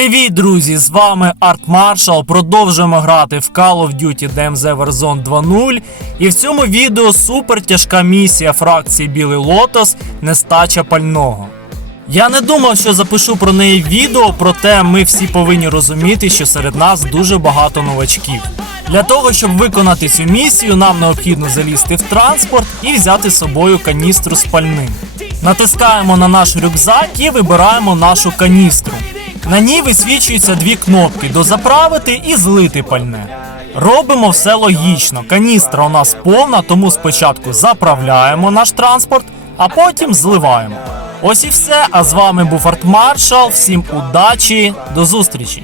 Привіт, друзі! З вами Арт Маршал. Продовжуємо грати в Call of Duty DMZ Warzone 2.0. І в цьому відео супер тяжка місія фракції Білий Лотос нестача пального. Я не думав, що запишу про неї відео, проте ми всі повинні розуміти, що серед нас дуже багато новачків. Для того, щоб виконати цю місію, нам необхідно залізти в транспорт і взяти з собою каністру з пальним. Натискаємо на наш рюкзак і вибираємо нашу каністру. На ній висвічуються дві кнопки дозаправити і злити пальне. Робимо все логічно. Каністра у нас повна, тому спочатку заправляємо наш транспорт, а потім зливаємо. Ось і все. А з вами був Артмаршал. Всім удачі, до зустрічі!